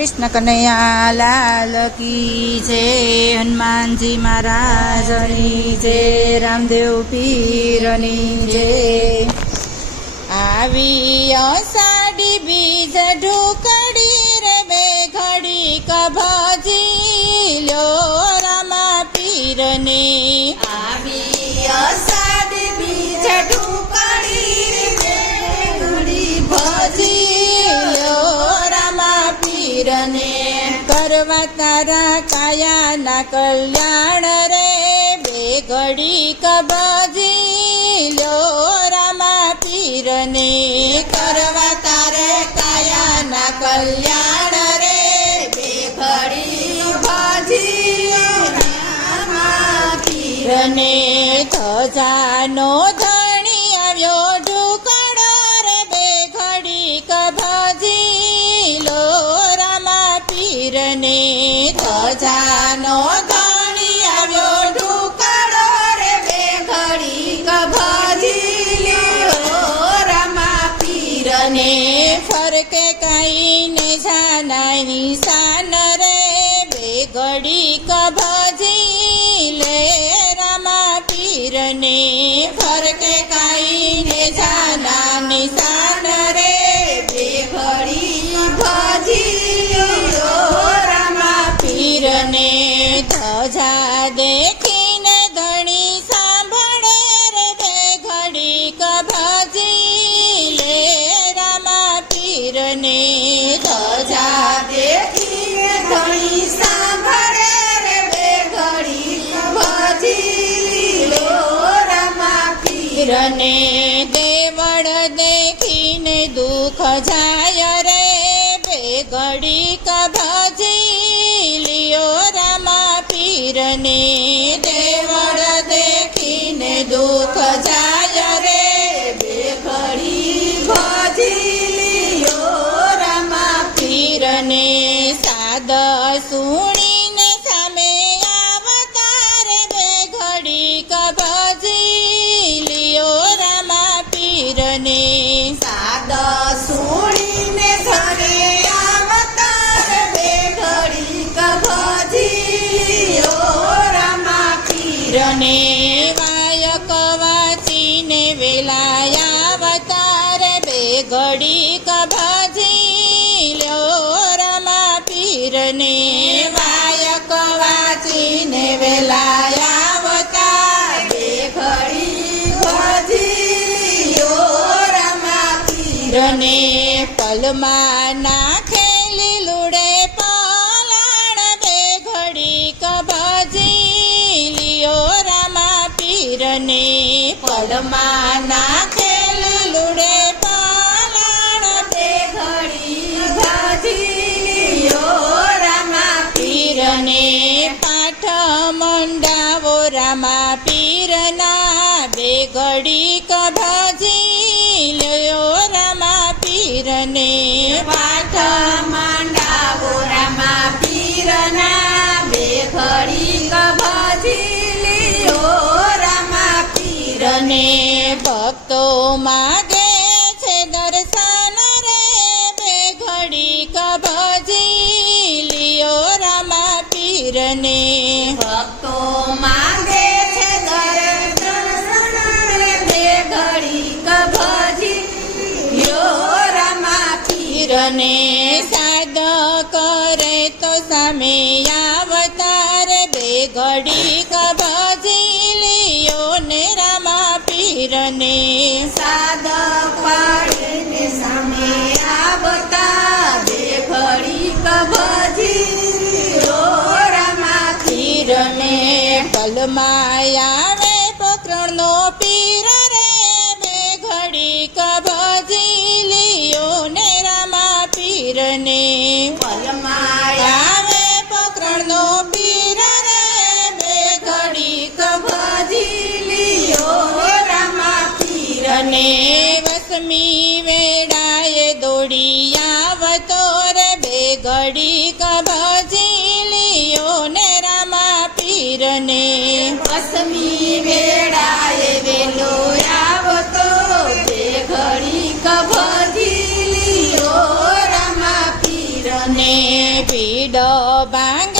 कृष्ण कन्हैया लाल की जय। हनुमान जी महाराजनी जय। रामदेव पीरनी जय। आवी अषाढ़ी बीज ढुकड़ी रे बे घड़ी कभजी लो रामा पीरने। आवी अषाढ़ी बीज ढुकड़ी रे बे घड़ी भजी लो रामा पीरने। करवा तारा काया ना कल्याण रे बे घड़ी कभजी लो रामा पीरने। करवा तारे काया ना कल्याण रे बे घड़ी भजी रामा पीरने। धजानो धणी आव्यो ढुकड़ो रे बे घड़ी कभजी लो रामा पीरने। धजानो धणी आव्यो ढुकड़ो रे बे घड़ी कभजी लो रामा पीरने। फरके काई ने जानाई निशान रे बे घड़ी कभजी ले रामा पीरने। फरके काई ने जाना निशान रे बे घड़ी भजी लो रामा पीरने। धजा देखीने धणी सांभळे रे बे घड़ी कभजी ले रामा पीरने। धजा देखीने धणी सांभळे रे बे घड़ी भजी लो रामा पीरने। देवड़ देखीने दुख जाय रे बे घड़ी कभजी लियो रामा पीरने। देवड़ देखीने दुख जाय रे बे घड़ी भजी लियो रामा पीरने। साद सुणीने सामे आवतार बे घड़ी कभजी लियो रामा पीरने। साद सुणीने घरे आवतार बे घड़ी कभजी लियो रामा पीरने। वायक वाचीने वेलाया अवतार बे घड़ी कभजी लो रामा पीरने। वायक वाचीने वेलाया अवतार बे घड़ी भजी लियो रामा पीरने। पलमा नाखेली लुड़े पलाण बे घड़ी कभजी लियो रामा पीरने। पलमा नाखेली लुड़े पलाण बे घड़ी भजी लियो रामा पीरने। पाठ मंडावो रामा पीरना बे घड़ी कभजी लियो रामा पीरने। पाठ मंडावो रामा पीरना बे घड़ी कभजी लियो रामा पीरने। भक्तो मागे छे दर्शन रे बे घड़ी कभजी लियो रामा पीरने। भक्तो मागे छे दर्शन रे बे घड़ी कभजी लियो रामा पीरने। साद करे तो सामे आवतार बे घड़ी कभजी लियो ने रामा पीरने। साद पाड़े सामे आवता बे घड़ी कभजी लियो रामा पीरने। पलमाया वे पकड़ नो पीर रे बे घड़ी कभजी लियो ने रामा पीरने। पलमाया वे पकड़ नो पीर रे बे घड़ी कभजी लियो रामा पीरने। वसमी वेड़ाए दौड़ी आवतो रे बे घड़ी कभजी लियो ने रामा पीरने। असमी वेड़ाए वेलो आवतो बे घड़ी कभजी लियो रामा पीरने। ભીડ ભાંગે